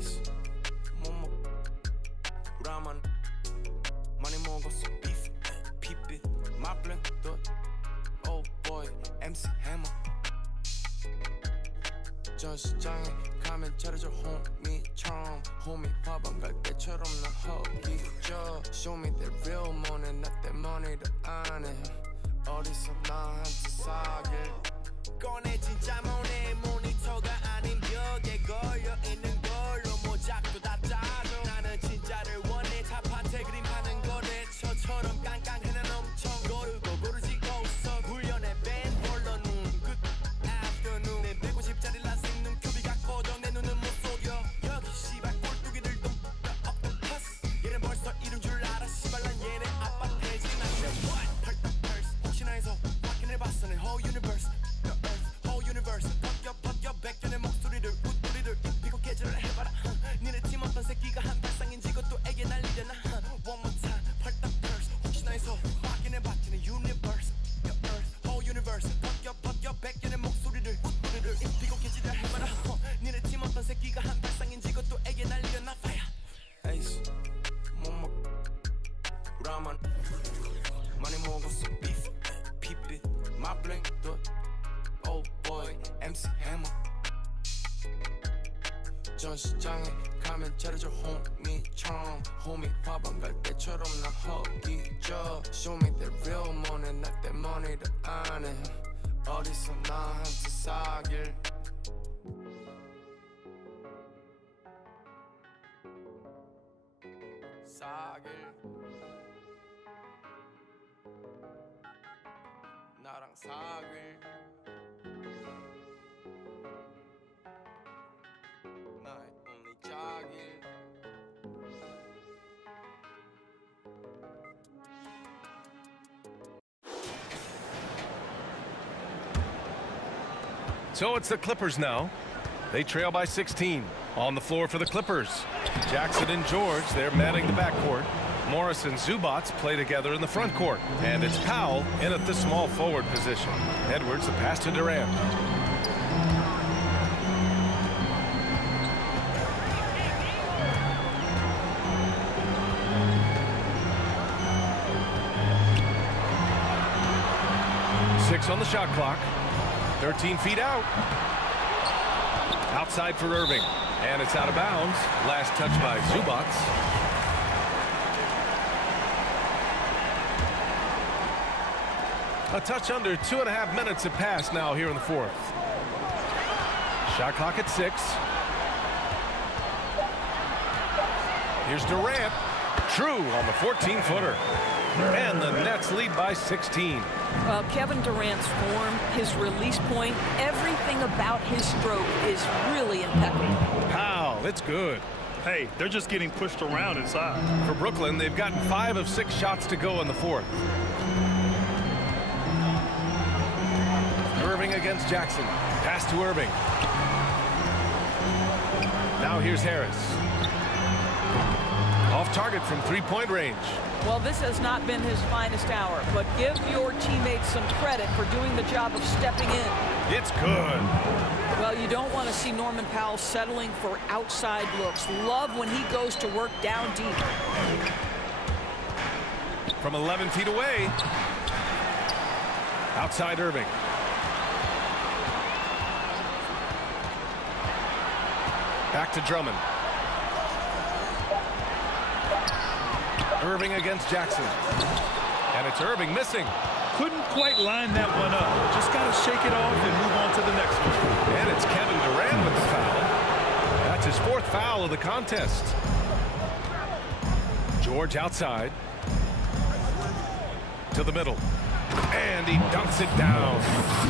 Ace, Momo, Raman, Money 먹었어 beef, 피빛, my blink, oh boy, MC Hammer. 전 시장에 가면 차려줘 호미처럼 호미 화방 갈 때처럼 난 허기져 Show me that real money, not that money를 안 해 어디서 나한테 사길 꺼내 진짜 모네 모니터가 아닌 벽에 걸려 있는 걸로 모작도 다 짜줘 나는 진짜를 원해 타파테 그림 하는 거래처처럼 깡깡해 난 엄청 고르고 고르지고 서 훈련에 뺀 볼러 눈 Good afternoon 내 150짜리 라식 눈 큐비가 꺼져 내 눈은 못 속여 여기 씨발 꼴뚜기들 좀 octopus 얘는 벌써 이룬 줄 알아 씨발 난 얘네 아빠 돼지 난 what 펄떡 펄스 혹시나 해서 확인해봤어 내 whole universe the earth whole universe 벗겨 백전의 목소리를 웃소리를 입히고 깨질을 해봐라 니네 팀 어떤 새끼가 한 발상인지 그것도 애게 날리려나 one more time 펄떡 펄스 혹시나 해서 확인해봤지 내 universe the earth whole universe 벗겨 백전의 목소리를 웃소리를 입히고 깨질을 해봐라 니네 팀 어떤 새끼가 한 발상인지 그것도 애게 날리려나 fire Ace 모모 라만 많이 먹었어 beef 피빛 my blink oh boy MC Hammer 전 시장에 가면 차려줘 호미처럼 호미 화방 갈 때처럼 난 허기져 Show me that real money not that money를 안 해 어디서 나한테 사길 나랑 사귈 나의 only 자길 So it's the Clippers now. They trail by 16. On the floor for the Clippers. Jackson and George, they're manning the backcourt. Morris and Zubac play together in the front court. And it's Powell in at the small forward position. Edwards, the pass to Durant. On the shot clock. 13 feet out. Outside for Irving. And it's out of bounds. Last touch by Zubac. A touch under 2.5 minutes have passed now here in the fourth. Shot clock at 6. Here's Durant. True on the 14-footer. And the Nets lead by 16. Well, Kevin Durant's form, his release point, everything about his stroke is really impeccable. Powell, it's good. Hey, they're just getting pushed around inside. For Brooklyn, they've gotten 5 of 6 shots to go in the fourth. Irving against Jackson. Pass to Irving. Now here's Harris. Off target from three-point range. Well, this has not been his finest hour, but give your teammates some credit for doing the job of stepping in. It's good. Well, you don't want to see Norman Powell settling for outside looks. Love when he goes to work down deep. From 11 feet away. Outside Irving. Back to Drummond. Irving against Jackson. And it's Irving missing. Couldn't quite line that one up. Just got to shake it off and move on to the next one. And it's Kevin Durant with the foul. That's his 4th foul of the contest. George outside. To the middle. And he dunks it down.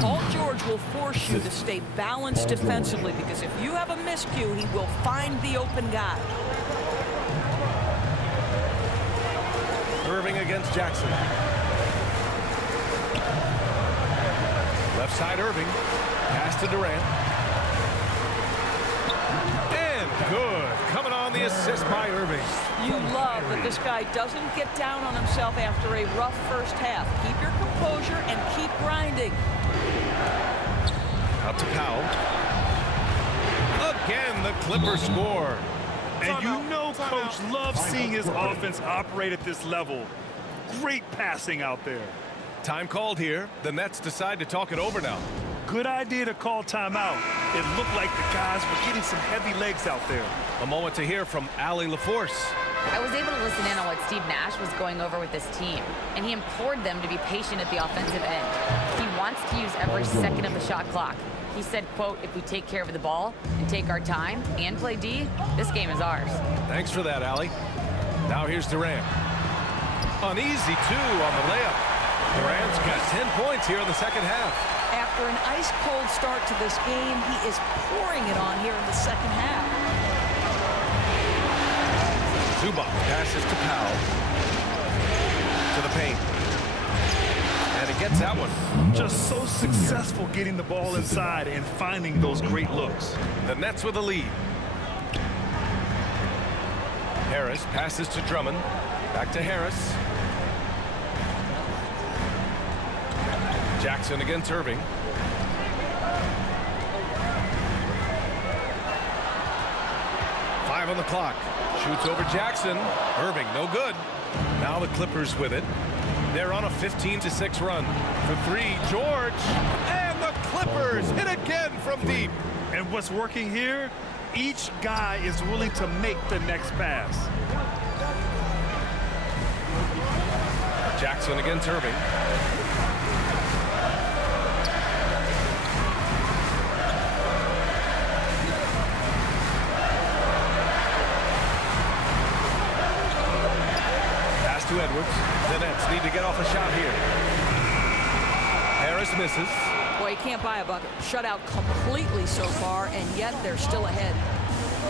Paul George will force you to stay balanced defensively because if you have a miscue, he will find the open guy. Irving against Jackson. Left side Irving. Pass to Durant. And good. Coming on the assist by Irving. You love that this guy doesn't get down on himself after a rough first half. Keep your composure and keep grinding. Out to Powell. Again, the Clippers score. And you know Coach loves seeing his offense operate at this level. Great passing out there. Time called here. The Nets decide to talk it over now. Good idea to call timeout. It looked like the guys were getting some heavy legs out there. A moment to hear from Allie LaForce. I was able to listen in on what Steve Nash was going over with this team, and he implored them to be patient at the offensive end. He wants to use every second of the shot clock. He said, quote, if we take care of the ball and take our time and play D, this game is ours. Thanks for that, Allie. Now here's Durant. An easy 2 on the layup. Durant's got 10 points here in the second half. After an ice-cold start to this game, he is pouring it on here in the second half. Zubac passes to Powell. To the paint. And he gets that one. Just so successful getting the ball inside and finding those great looks. The Nets with a lead. Harris passes to Drummond. Back to Harris. Jackson against Irving. Five on the clock. Shoots over Jackson. Irving, no good. Now the Clippers with it. They're on a 15-6 run. For 3, George. And the Clippers hit again from deep. And what's working here, each guy is willing to make the next pass. Jackson against Irving. Pass to Edwards. The Nets need to get off a shot here. Harris misses. Boy, you can't buy a bucket. Shut out completely so far, and yet they're still ahead.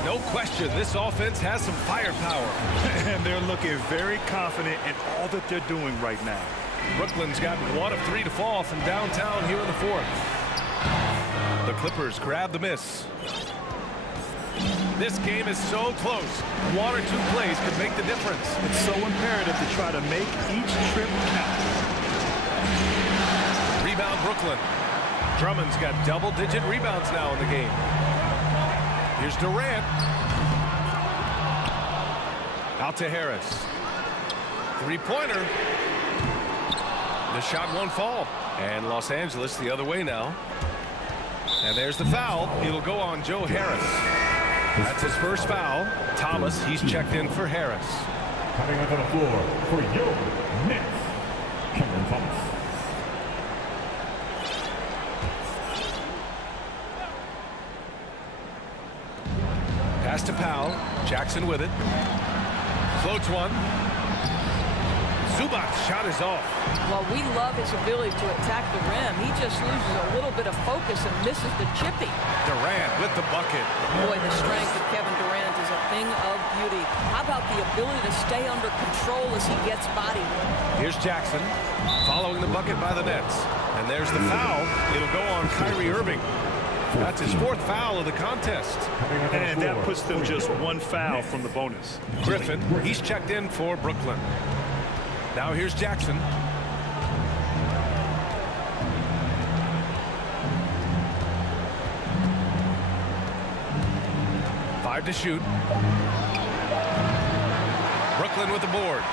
No question, this offense has some firepower. And they're looking very confident in all that they're doing right now. Brooklyn's got 1 of 3 to fall from downtown here in the 4th. The Clippers grab the miss. This game is so close. 1 or 2 plays could make the difference. It's so imperative to try to make each trip count. Rebound Brooklyn. Drummond's got double-digit rebounds now in the game. Here's Durant. Out to Harris. 3-pointer. The shot won't fall. And Los Angeles the other way now. And there's the foul. It'll go on Joe Harris. That's his first foul. Thomas, he's checked in for Harris. Coming onto the floor for your Nets, Cameron Thomas. Pass to Powell. Jackson with it. Floats one. Zubac's shot is off. Well, we love his ability to attack the rim. He just loses a little bit of focus and misses the chippy. Durant with the bucket. Boy, the strength of Kevin Durant is a thing of beauty. How about the ability to stay under control as he gets bodied? Here's Jackson following the bucket by the Nets. And there's the foul. It'll go on Kyrie Irving. That's his 4th foul of the contest. And that puts them just 1 foul from the bonus. Griffin, he's checked in for Brooklyn. Now here's Jackson. Five to shoot. Brooklyn with the board.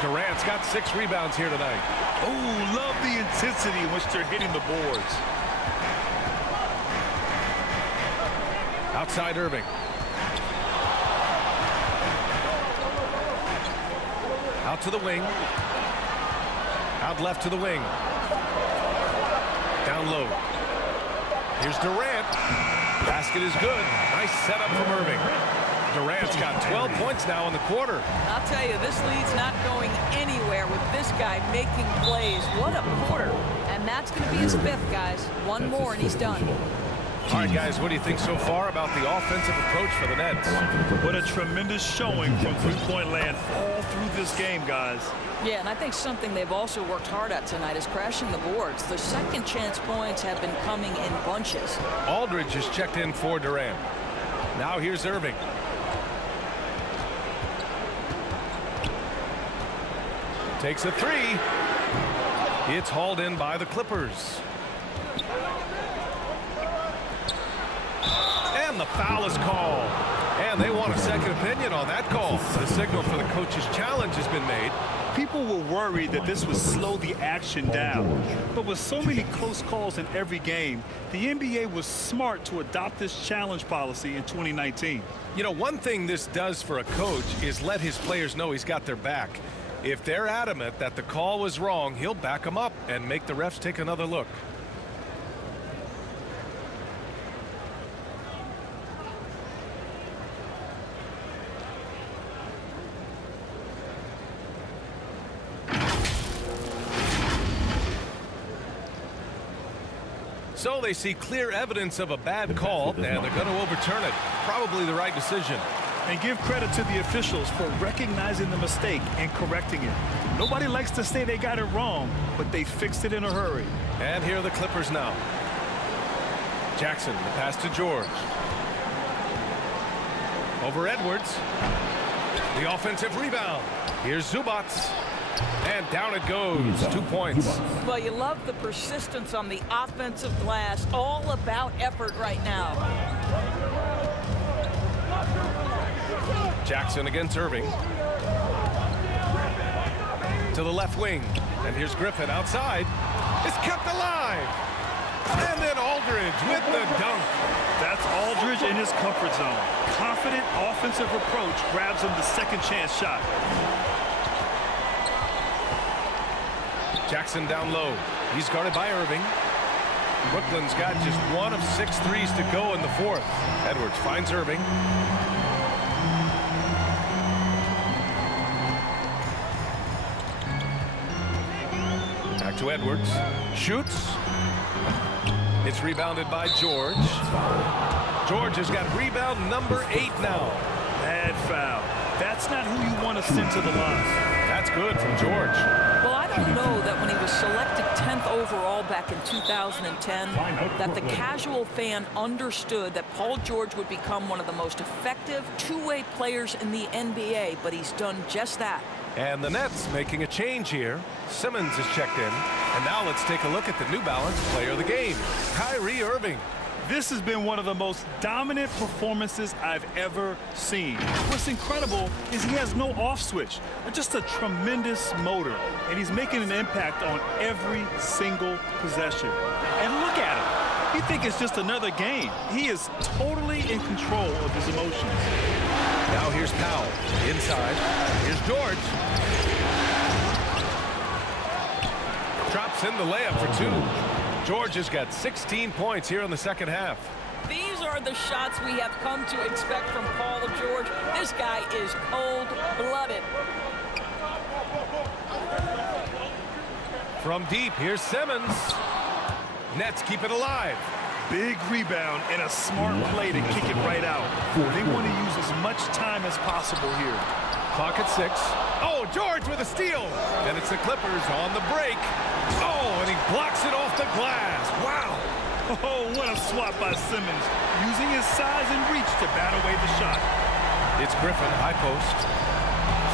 Durant's got 6 rebounds here tonight. Oh, love the intensity in which they're hitting the boards. Outside Irving. Out to the wing. Out left to the wing. Down low. Here's Durant. Basket is good. Nice setup from Irving. Durant's got 12 points now in the quarter. I'll tell you, this lead's not going anywhere with this guy making plays. What a quarter. And that's going to be his 5th, guys. 1 more and he's done. All right, guys, what do you think so far about the offensive approach for the Nets? What a tremendous showing from three-point land all through this game, guys. Yeah, and I think something they've also worked hard at tonight is crashing the boards. The second chance points have been coming in bunches. Aldridge is checked in for Durant. Now here's Irving. Takes a 3. It's hauled in by the Clippers. And the foul is called. And And they want a second opinion on that call. The signal for the coach's challenge has been made. People were worried that this would slow the action down. But with so many close calls in every game, the NBA was smart to adopt this challenge policy in 2019. You know, one thing this does for a coach is let his players know he's got their back. If they're adamant that the call was wrong, he'll back them up and make the refs take another look. So they see clear evidence of a bad call, and they're going to overturn it. Probably the right decision. And give credit to the officials for recognizing the mistake and correcting it. Nobody likes to say they got it wrong, but they fixed it in a hurry. And here are the Clippers now. Jackson, the pass to George. Over Edwards. The offensive rebound. Here's Zubac. And down it goes. 2 points. Well, you love the persistence on the offensive glass. All about effort right now. Jackson against Irving. To the left wing. And here's Griffin outside. It's kept alive. And then Aldridge with the dunk. That's Aldridge in his comfort zone. Confident offensive approach grabs him the second chance shot. Jackson down low. He's guarded by Irving. Brooklyn's got just 1 of 6 threes to go in the fourth. Edwards finds Irving. Back to Edwards. Shoots. It's rebounded by George. George has got rebound number 8 now. Bad foul. That's not who you want to send to the line. That's good from George. Well, I don't know that when he was selected 10th overall back in 2010, that the casual fan understood that Paul George would become one of the most effective two-way players in the NBA, but he's done just that. And the Nets making a change here. Simmons is checked in. And now let's take a look at the New Balance player of the game, Kyrie Irving. This has been one of the most dominant performances I've ever seen. What's incredible is he has no off switch, just a tremendous motor, and he's making an impact on every single possession. And look at him. You think it's just another game. He is totally in control of his emotions. Now here's Powell. Inside. Here's George. Drops in the layup for 2. George has got 16 points here in the second half. These are the shots we have come to expect from Paul George. This guy is cold-blooded. From deep, here's Simmons. Nets keep it alive. Big rebound and a smart play to kick it right out. They want to use as much time as possible here. Clock at 6. Oh, George with a steal. And it's the Clippers on the break. Oh, and he blocks it off the glass. Wow. Oh, what a swat by Simmons, using his size and reach to bat away the shot. It's Griffin, high post.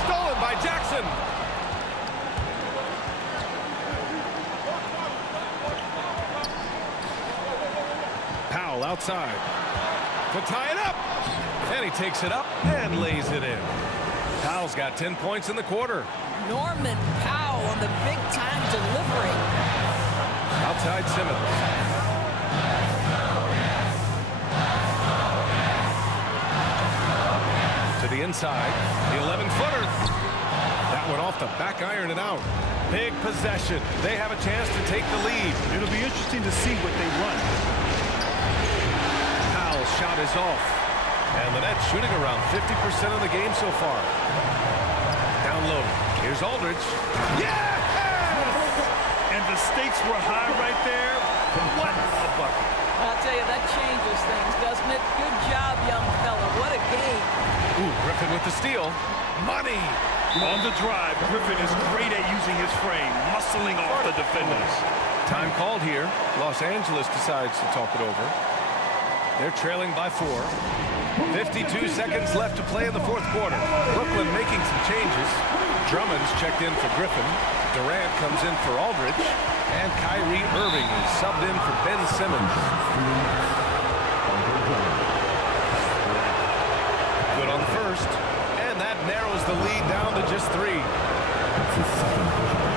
Stolen by Jackson. Powell outside to tie it up. And he takes it up and lays it in. Powell's got 10 points in the quarter. Norman Powell on the big-time delivery. Outside Simmons. To the inside. The 11-footer. That went off the back iron and out. Big possession. They have a chance to take the lead. It'll be interesting to see what they run. Powell's shot is off. And the Nets shooting around 50% of the game so far. Down low. Here's Aldridge. Yes! And the stakes were high right there. What a bucket. I'll tell you, that changes things, doesn't it? Good job, young fella. What a game. Ooh, Griffin with the steal. Money. On the drive, Griffin is great at using his frame, muscling off the defenders. Time called here. Los Angeles decides to talk it over. They're trailing by 4. 52 seconds left to play in the fourth quarter. Brooklyn making some changes. Drummond's checked in for Griffin. Durant comes in for Aldridge. And Kyrie Irving is subbed in for Ben Simmons. his second push-up.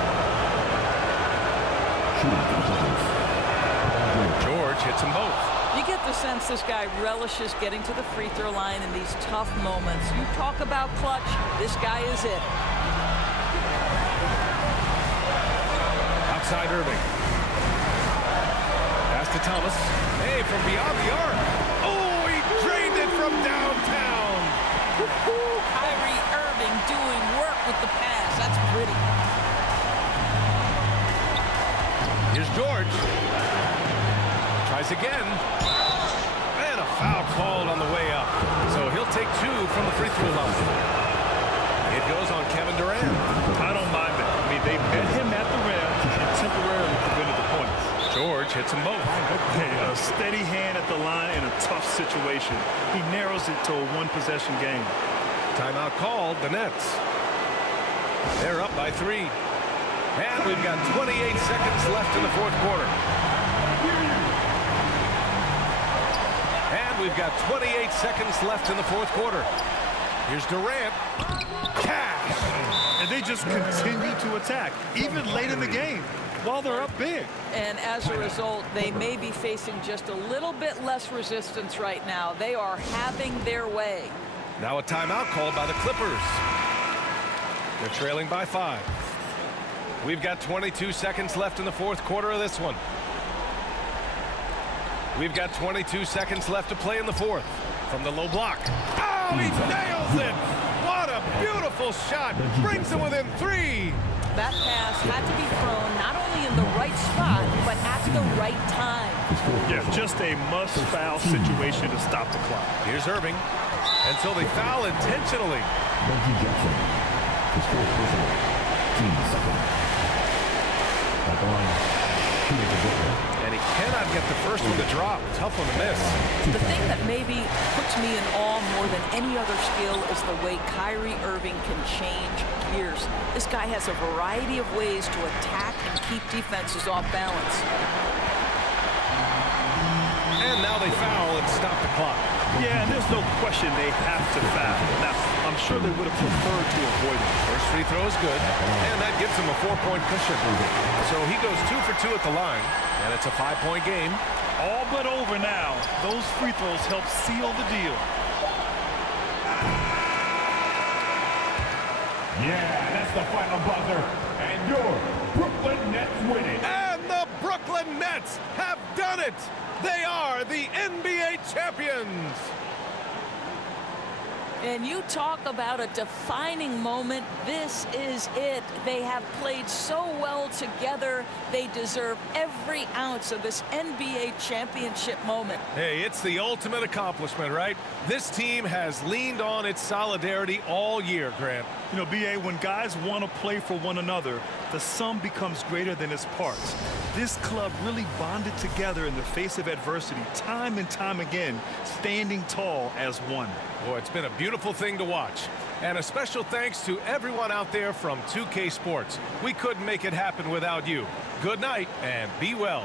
Shooting for the Clippers. George hits them both. You get the sense this guy relishes getting to the free throw line in these tough moments. You talk about clutch, this guy is it. Outside Irving. Pass to Thomas. Hey, from beyond the arc. Oh, he drained it from downtown. Kyrie Irving doing work with the pass. That's pretty. Here's George. Tries again. And a foul called on the way up. So he'll take 2 from the free throw line. It goes on Kevin Durant. I don't mind that. I mean, they met him at the rim and temporarily prevented the points. George hits them both. Okay, a steady hand at the line in a tough situation. He narrows it to a one-possession game. Timeout called, the Nets. They're up by 3. And we've got 28 seconds left in the fourth quarter. And we've got 28 seconds left in the fourth quarter. Here's Durant. Cash! And they just continue to attack, even late in the game, while they're up big. And as a result, they may be facing just a little bit less resistance right now. They are having their way. Now a timeout called by the Clippers. They're trailing by 5. We've got 22 seconds left in the fourth quarter of this one. We've got 22 seconds left to play in the fourth. From the low block. Oh, he nails it! What a beautiful shot! Brings him within 3. That pass had to be thrown not only in the right spot, but at the right time. Yeah, just a must-foul situation to stop the clock. Here's Irving. And so they foul intentionally. Reggie Jackson. His fourth personal. Team second. At the line. Shooting for Brooklyn. And he cannot get the first one to drop. Tough one to miss. The thing that maybe puts me in awe more than any other skill is the way Kyrie Irving can change gears. This guy has a variety of ways to attack and keep defenses off balance. And now they foul and stop the clock. Yeah, and there's no question they have to foul. Now, I'm sure they would have preferred to avoid it. First free throw is good, and that gives him a 4-point cushion. So he goes 2 for 2 at the line, and it's a 5-point game. All but over now. Those free throws help seal the deal. Yeah, that's the final buzzer. And your Brooklyn Nets win it. And the Brooklyn Nets have done it! They are the NBA champions! And you talk about a defining moment. This is it. They have played so well together. They deserve every ounce of this NBA championship moment. Hey, it's the ultimate accomplishment, right? This team has leaned on its solidarity all year, Grant. You know, B.A., when guys want to play for one another, the sum becomes greater than its parts. This club really bonded together in the face of adversity, time and time again, standing tall as one. Boy, it's been a beautiful thing to watch. And a special thanks to everyone out there from 2K Sports. We couldn't make it happen without you. Good night and be well.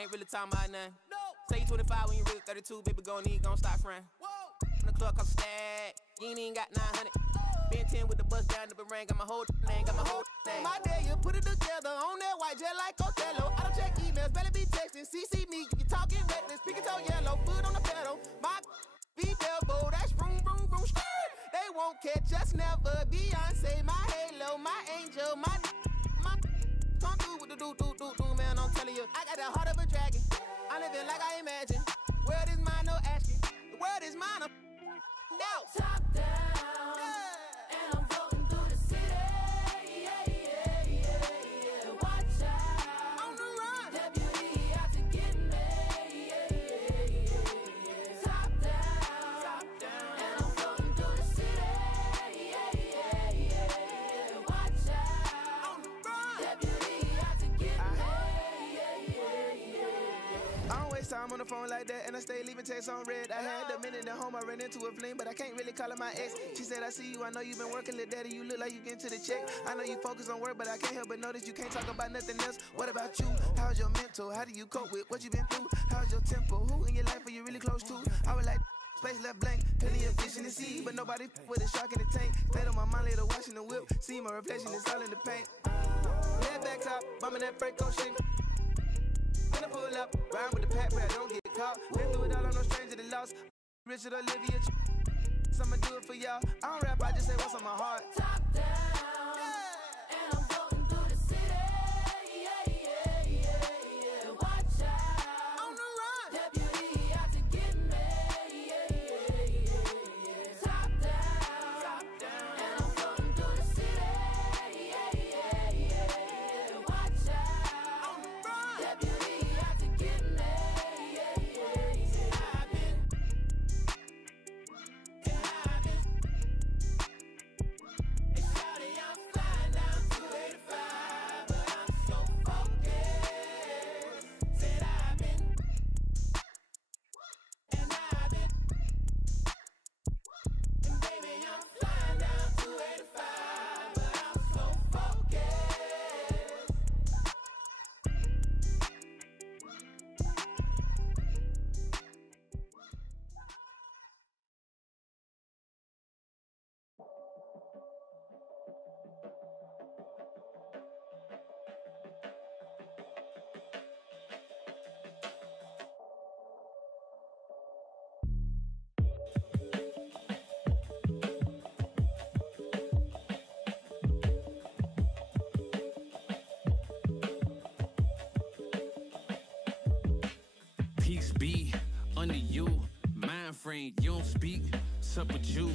Ain't really talking about nothing. No. Say you 25 when you really 32, baby, gon' stop friend. In the club, cause stack. You ain't even got 900. Been 10 with the bus down the ring, got my whole thing, My day, you put it together on that white jet like Othello. I don't check emails, better be texting. CC me, you talking reckless, pick it toe yellow, foot on the pedal. My be devil, that's vroom, vroom, vroom, skirt. They won't catch us never. Beyonce, my halo, my angel, my come through with the do, man, I'm telling you. I got the heart of a dragon. I live it like I imagine. World is mine, no asking. The world is mine. out. Top down, and I'm floating through the city. Watch out, On the run. deputy out to get me. Top down, and I'm floating through the city. Watch out, On the run. deputy out to get me. I don't waste time on the phone like that, and I stay leaving texts on red. I had a minute at home, I ran into a fling, but I can't really call her my ex. She said, I see you, I know you've been working, little daddy, you look like you getting to the check. I know you focus on work, but I can't help but notice you can't talk about nothing else. What about you? How's your mental? How do you cope with what you been through? How's your tempo? Who in your life are you really close to? I was like, space left blank, plenty of fish in the sea, but nobody with a shark in the tank. Stayed on my mind later watching the whip, see my reflection, it's all in the paint. Head back top, bumming that Franco shit. When I pull up, ride with the pack where I don't get caught. Been through it all, I'm no stranger to loss. Richard Olivia, I'ma do it for y'all. I don't rap, I just say what's on my heart. Top down, and I'm floating through the city. Watch out, On the run. deputy out to get me. Top down, and I'm floating through the city. Watch out, On the run. deputy out to get me. Hey, shawty, I'm flying down 285, but I'm so focused. Said I've been, and I've been, and baby, I'm flying down 285, but I'm so focused. Peace be under you, mind frame, you don't speak. Sup with you,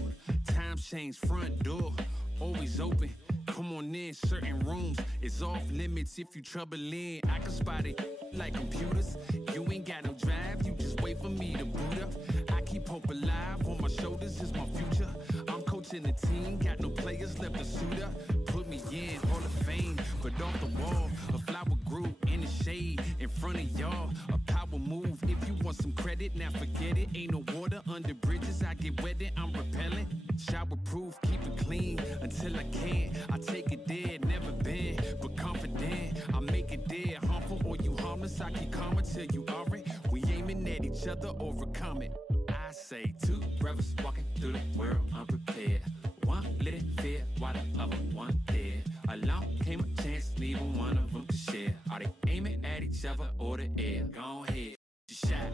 time change, front door, always open. Come on in, certain rooms, it's off limits if you trouble in. I can spot it like computers. You ain't got no drive, you just wait for me to boot up. I keep hope alive, on my shoulders is my future. I'm coaching the team, got no players left to suit up. Put me in, Hall of Fame, but off the wall, a flower grew in the shade in front of y'all. A power move, if you want some credit, now forget it. Ain't no water under bridges, I get wetted, I'm repellent. Shower proof, keep it clean until I can't. I take it there, never been, but confident. I make it there, harmful or you harmless. I keep calm until you are it. We aiming at each other, overcome it. I say two brothers walking through the world unprepared. One lit fear while the other one dead. Along came a chance, neither one of them to share. Are they aiming at each other or the air? Go ahead, just shot,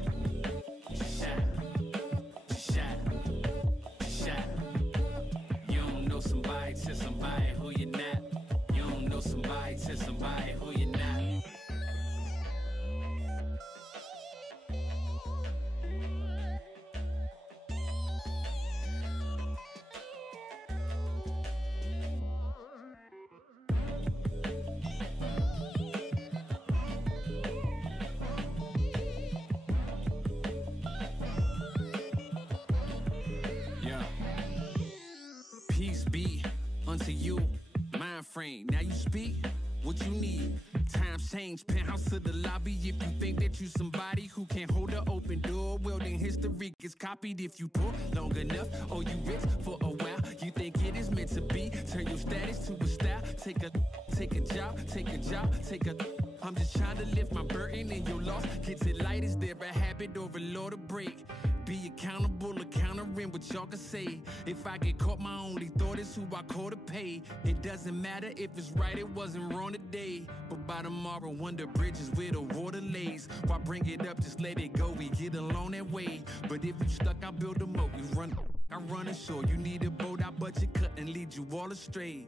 just shot, just shot, just shot. You don't know somebody to somebody who you're not. You don't know somebody to somebody who you're not. Peace be unto you, mind frame. Now you speak what you need. Times change, penthouse to the lobby. If you think that you somebody who can't hold an open door, well then history gets copied. If you poor long enough, or you rich for a while, you think it is meant to be. Turn your status to a style. Take a job, take a job, take a. I'm just trying to lift my burden and your loss. Gets it light, is there a habit or a law to break? Be accountable or countering what y'all can say. If I get caught, my only thought is who I call to pay. It doesn't matter if it's right, it wasn't wrong today. But by tomorrow, wonder bridges where the water lays. Why bring it up, just let it go, we get along that way. But if you stuck, I build a moat, we run, I run ashore. You need a boat, I budget cut and lead you all astray.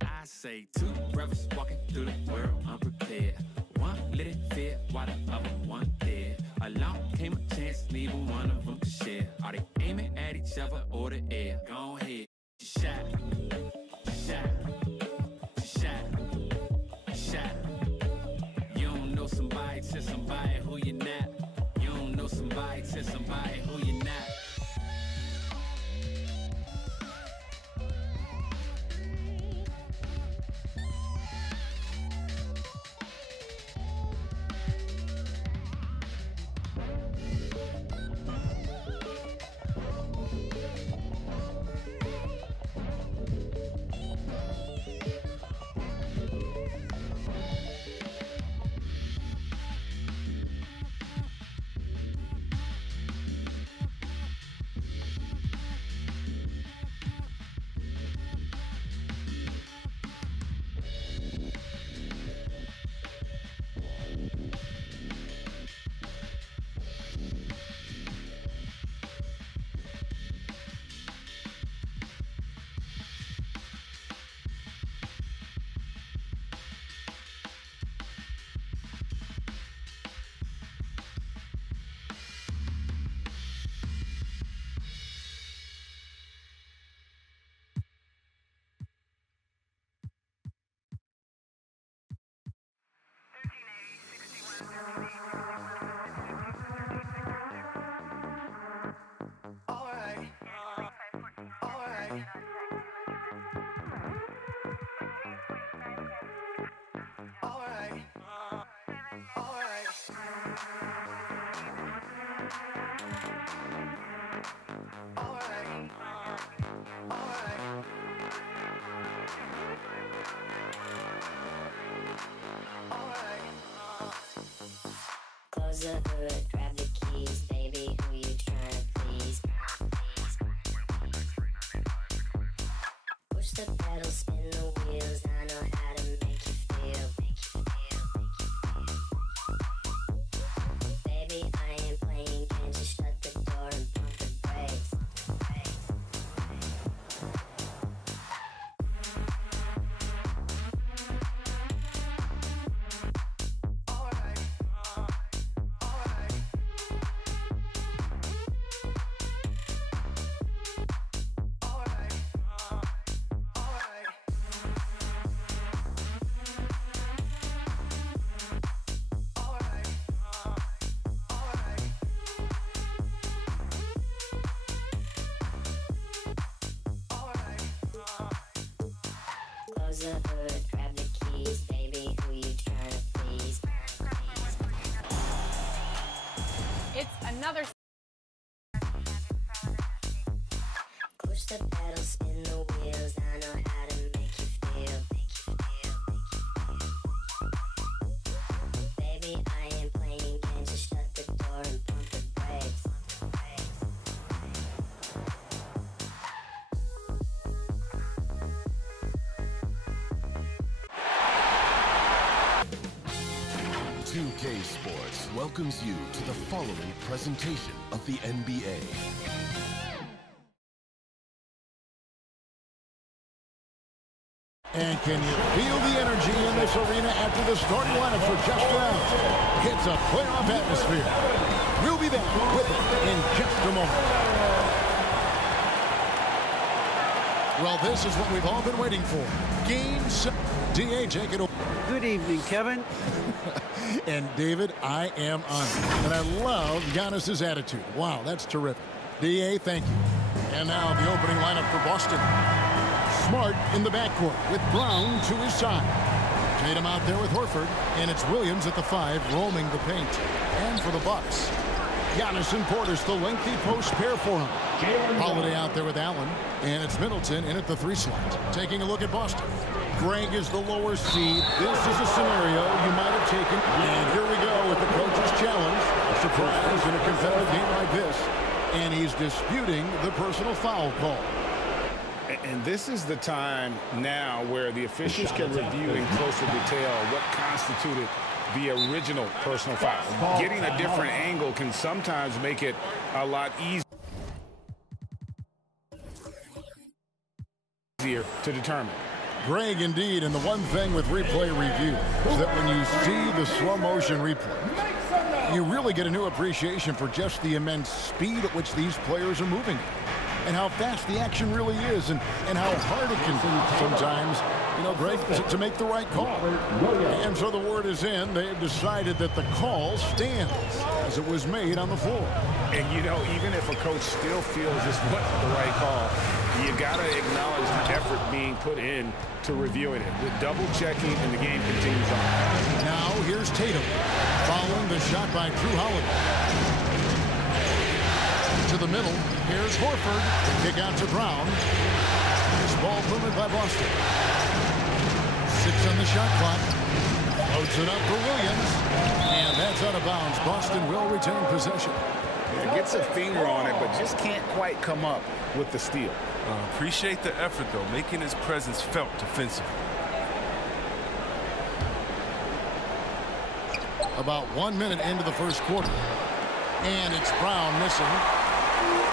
I say two brothers walking through the world unprepared. One lit fear while the other one dead. Along came a chance, neither one of them to share. Are they aiming at each other or the air? Go ahead, shot, shot, shot, shot. You don't know somebody to somebody who you're not. You don't know somebody to somebody who you're not. Close the hood, grab the keys, baby, who you tryna please? Push the pedal, spin the wheels, I know how to make you feel. Baby, I ain't playing games, just shut the door and pump the brakes. Close the hood, grab the keys, baby, who you tryna please? It's another. Push the pedal, spin the wheels, I know how to make you feel. Baby, I ain't playing games, just shut the door and pump the brakes. 2K Sports welcomes you to the following presentation of the NBA. And can you feel the energy in this arena after the starting lineup for just now? It's a playoff atmosphere. We'll be back with it in just a moment. Well, this is what we've all been waiting for. Game 7. D.A., take it over. Good evening, Kevin. And, David, I am honored. And I love Giannis's attitude. Wow, that's terrific. D.A., thank you. And now the opening lineup for Boston. Smart in the backcourt with Brown to his side. Tatum out there with Horford. And it's Williams at the 5 roaming the paint. And for the Bucks, Giannis and Portis, the lengthy post pair for him. Holiday out there with Allen. And it's Middleton in at the 3 slot. Taking a look at Boston. Greg is the lower seed. This is a scenario you might have taken. And here we go with the coach's challenge. A surprise in a competitive game like this. And he's disputing the personal foul call. And this is the time now where the officials can review in closer detail what constituted the original personal foul. Getting a different angle can sometimes make it a lot easier to determine. Greg, indeed, and the one thing with replay review is that when you see the slow motion replay, you really get a new appreciation for just the immense speed at which these players are moving and how fast the action really is and how hard it can be sometimes, you know, Greg, to make the right call. And so the word is in. They have decided that the call stands as it was made on the floor. And, you know, even if a coach still feels this wasn't the right call, you got to acknowledge the effort being put in to reviewing it. With double-checking, and the game continues on. Now here's Tatum following the shot by Drew Holiday. To the middle. Here's Horford. Kick out to Brown. This ball movement by Boston. 6 on the shot clock. Floats it up for Williams. And that's out of bounds. Boston will retain possession. Yeah, gets a finger on it, but just can't quite come up with the steal. Appreciate the effort, though, making his presence felt defensively. About 1 minute into the first quarter. And it's Brown missing.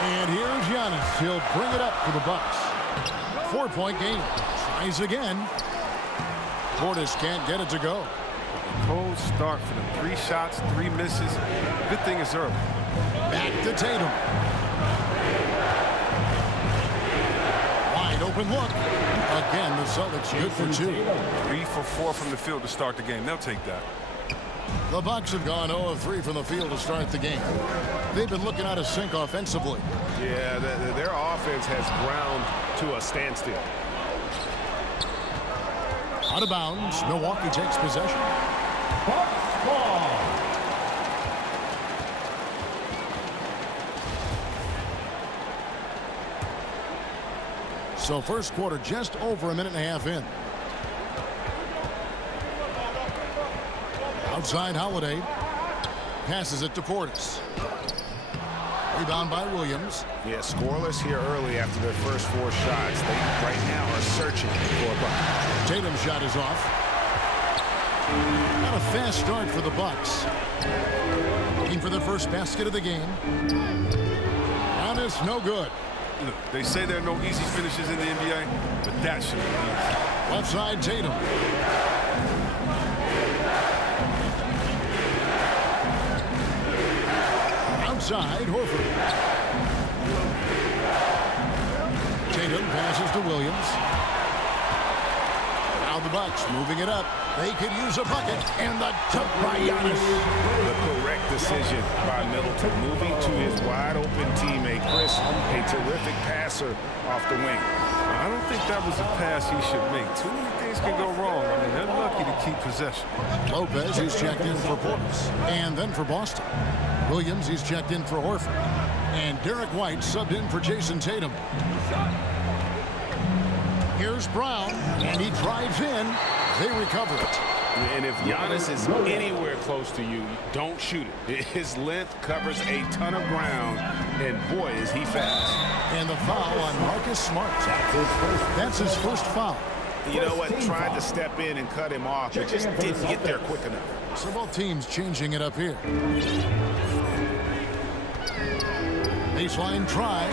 And here's Giannis. He'll bring it up for the Bucks. 4-point game. Tries again. Portis can't get it to go. Cold start for them. 3 shots, 3 misses. Good thing it's early. Back to Tatum. Wide open look. Again, the Celtics good for 2. 3 for 4 from the field to start the game. They'll take that. The Bucks have gone 0 of 3 from the field to start the game. They've been looking out of sync offensively. Yeah, their offense has ground to a standstill. Out of bounds. Milwaukee takes possession. Bucks ball. So first quarter just over a minute and a half in. Outside Holiday. Passes it to Portis. Rebound by Williams. Yeah, scoreless here early after their first 4 shots. They right now are searching for a bucket. Tatum's shot is off. Not a fast start for the Bucks. Looking for the first basket of the game. Giannis, no good. Look, they say there are no easy finishes in the NBA, but that should be easy. Left side, Tatum. Outside, Horford. Tatum passes to Williams. Now the Bucks moving it up. They could use a bucket, and the dunk by Giannis. The correct decision by Middleton, moving to his wide-open teammate, Chris, a terrific passer off the wing. I don't think that was a pass he should make. Too many things can go wrong. I mean, they're lucky to keep possession. Lopez, he's checked in for Portis, and then for Boston. Williams, he's checked in for Horford. And Derek White subbed in for Jason Tatum. Here's Brown, and he drives in. They recover it. And if Giannis is anywhere close to you, don't shoot it. His length covers a ton of ground, and boy, is he fast. And the foul on Marcus Smart. That's his first foul. You know what? Tried to step in and cut him off, but just didn't get there quick enough. So both teams changing it up here. Baseline try.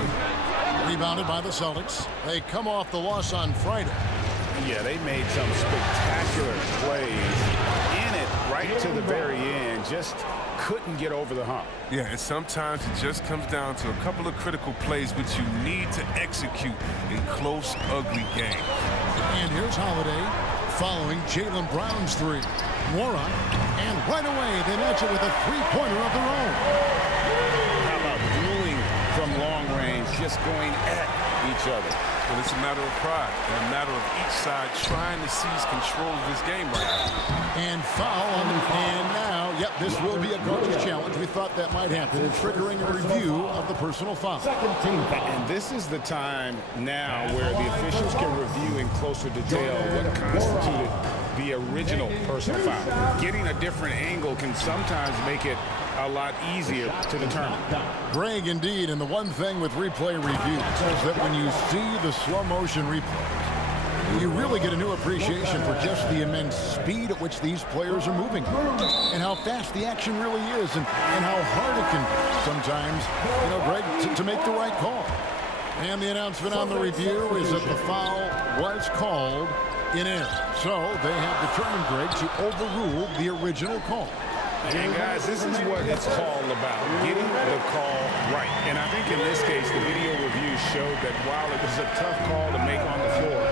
Rebounded by the Celtics. They come off the loss on Friday. Yeah, they made some spectacular plays in it right to the very end. Just couldn't get over the hump. Yeah, and sometimes it just comes down to a couple of critical plays which you need to execute in close, ugly games. And here's Holiday following Jaylen Brown's 3. Mora, and right away they match it with a 3-pointer of their own. How about dueling from long range, just going at each other? But it's a matter of pride and a matter of each side trying to seize control of this game right now. And foul on the and now, yep, this will be a coach's challenge. We thought that might happen, triggering a review of the personal foul. And this is the time now where the officials can review in closer detail what constituted the original personal foul. Getting a different angle can sometimes make it a lot easier to determine. Greg, indeed, and the one thing with replay reviews is that when you see the slow motion replays, you really get a new appreciation for just the immense speed at which these players are moving and how fast the action really is and how hard it can be sometimes, you know, Greg, to make the right call. And the announcement on the review is that the foul was called in air. So they have determined, Greg, to overrule the original call. And guys, this is what it's all about, getting the call right. And I think in this case, the video review showed that while it was a tough call to make on the floor,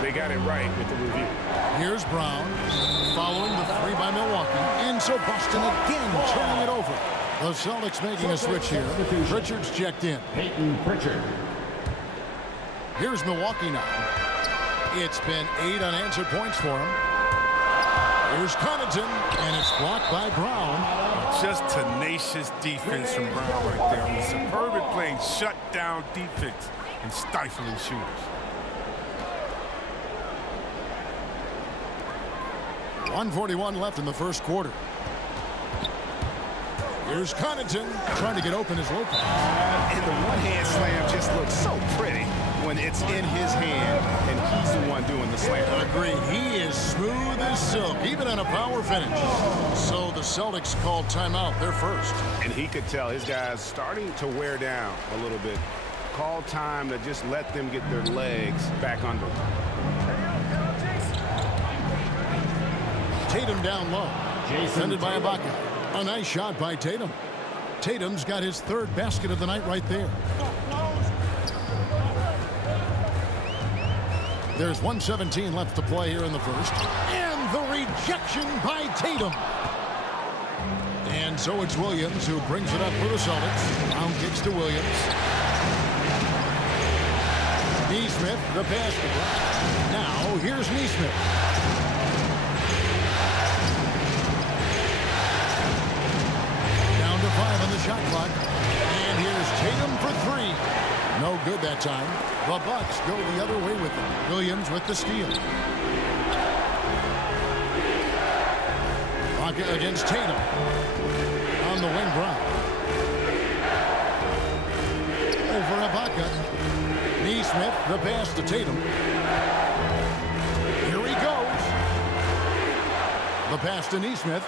they got it right with the review. Here's Brown following the three by Milwaukee. And so Boston again turning it over. The Celtics making a switch here. Pritchard's checked in. Peyton Pritchard. Here's Milwaukee now. It's been 8 unanswered points for him. Here's Connaughton, and it's blocked by Brown. Just tenacious defense from Brown right there. I mean, superb at playing shutdown defense and stifling shooters. .141 left in the first quarter. Here's Connaughton trying to get open as Lopez. And the one-hand slam just looks so pretty when it's in his hand and he's the one doing the slam. Agreed. He is smooth as silk, even on a power finish. So the Celtics called timeout. They're first. And he could tell his guys starting to wear down a little bit. Call time to just let them get their legs back under. Tatum down low. Defended by Ibaka. A nice shot by Tatum. Tatum's got his third basket of the night right there. There's 1:17 left to play here in the first. And the rejection by Tatum. And so it's Williams who brings it up for the Celtics. Brown kicks to Williams. Nesmith, the basket. Now here's Nesmith. Down to 5 on the shot clock. And here's Tatum for 3. No good that time. The Bucks go the other way with them. Williams with the steal. Ibaka against Tatum. On the wing, Brown. Over Ibaka. Nesmith, the pass to Tatum. Here he goes. The pass to Nesmith.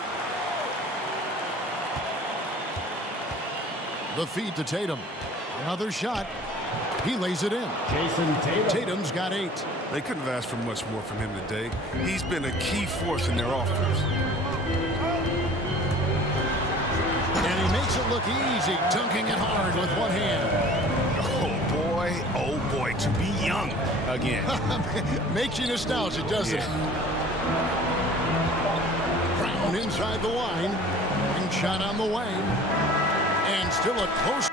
The feed to Tatum. Another shot. He lays it in. Jason Tatum. Tatum's got 8. They couldn't have asked for much more from him today. He's been a key force in their offense. And he makes it look easy, dunking it hard with one hand. Oh boy, to be young again. Makes you nostalgic, doesn't it? Brown inside the line. And shot on the way. And still a close